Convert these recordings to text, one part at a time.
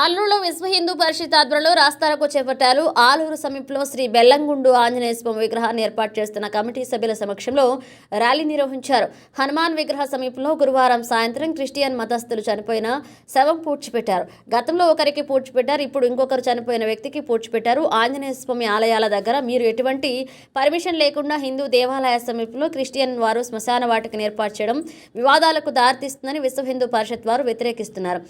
ఆలూరులో విశ్వ హిందూ పరిషత్ ఆధ్వర్యంలో రాస్తారకు చేపట్టారు. ఆలూరు సమీపంలో శ్రీ బెల్లంగుండు ఆంజనేయ స్వామి విగ్రహాన్ని ఏర్పాటు చేస్తున్న కమిటీ సభ్యుల సమక్షంలో ర్యాలీ నిర్వహించారు. హనుమాన్ విగ్రహ సమీపంలో గురువారం సాయంత్రం క్రిస్టియన్ మతస్థులు చనిపోయిన శవం పూడ్చిపెట్టారు. గతంలో ఒకరికి పూడ్చిపెట్టారు ఇప్పుడు ఇంకొకరు చనిపోయిన వ్యక్తికి పూడ్చిపెట్టారు. ఆంజనేయ స్వామి ఆలయాల దగ్గర మీరు ఎటువంటి పర్మిషన్ లేకుండా హిందూ దేవాలయ సమీపంలో క్రిస్టియన్ వారు శ్మశాన వాటికను ఏర్పాటు చేయడం వివాదాలకు దారితీస్తుందని విశ్వ హిందూ పరిషత్ వారు వ్యతిరేకిస్తున్నారు.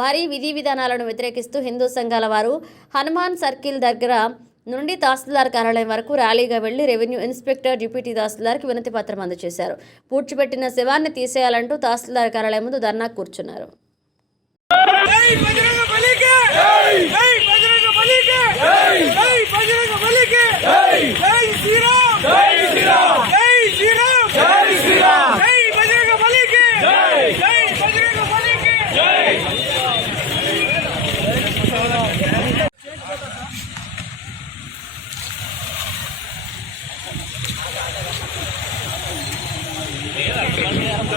వారి విధి విధానాలను వ్యతిరేకిస్తూ హిందూ సంఘాల వారు హనుమాన్ సర్కిల్ దగ్గర నుండి తహసీల్దార్ కార్యాలయం వరకు ర్యాలీగా వెళ్ళి రెవెన్యూ ఇన్స్పెక్టర్ డిప్యూటీ తహసీల్దార్కి వినతి పత్రం అందజేశారు. పూడ్చిపెట్టిన శవాన్ని తీసేయాలంటూ తహసీల్దార్ కార్యాలయం ముందు ధర్నా కూర్చున్నారు.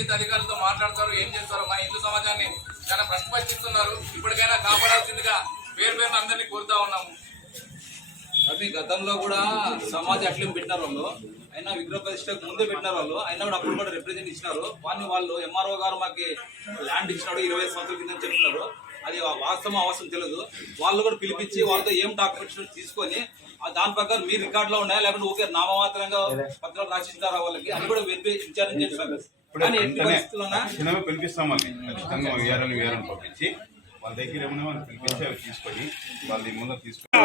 సంబంధిత అధికారులతో మాట్లాడతారు ఏం చేస్తారు? మా హిందూ సమాజాన్ని చాలా ప్రశ్నపరిస్తున్నారు ఇప్పటికైనా కాపాడాల్సిందిగా పేరు పేరున అందరినీ కోరుతా ఉన్నాము. అవి గతంలో కూడా సమాజ్ అట్లేం పెట్టినారు వాళ్ళు. అయినా విగ్రహ ప్రతిష్టకు ముందే పెట్టినారు వాళ్ళు. అయినా కూడా అప్పుడు కూడా రిప్రజెంట్ ఇచ్చినారు. కానీ వాళ్ళు ఎంఆర్ఓ గారు మాకు ల్యాండ్ ఇచ్చినాడు ఇరవై సంవత్సరాల కింద చెప్తున్నారు అది వాస్తవం అవసరం తెలియదు. వాళ్ళు కూడా పిలిపించి వాళ్ళతో ఏం డాక్యుమెంట్స్ తీసుకొని దాని ప్రకారం మీ రికార్డ్లో ఉన్నాయా? లేకపోతే ఓకే నామమాత్రంగా పత్రాలు రాసిస్తారా వాళ్ళకి? అది కూడా వెరిఫై విచారణ చేస్తారు ఖచ్చితంగా పిలిపిస్తాం వాళ్ళని. ఖచ్చితంగా వేరని వేరని పంపించి వాళ్ళ దగ్గర ఏమైనా వాళ్ళు పిలిపించి అవి తీసుకొని వాళ్ళ ముందర తీసుకొని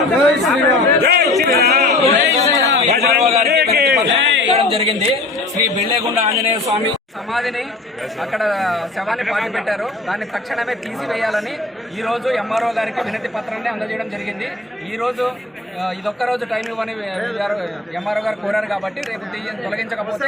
జరిగింది. శ్రీ బెళ్ళేగుండ ఆంజనేయ స్వామి సమాధిని అక్కడ శవాన్ని పాతి పెట్టారు దాన్ని తక్షణమే తీసివేయాలని ఈ రోజు ఎంఆర్ఓ గారికి వినతి పత్రాన్ని అందజేయడం జరిగింది. ఈ రోజు ఆ, ఇదొక్క రోజు టైం ఇవ్వని ఎంఆర్ఓ గారు కోరారు కాబట్టి రేపు తొలగించకపోతే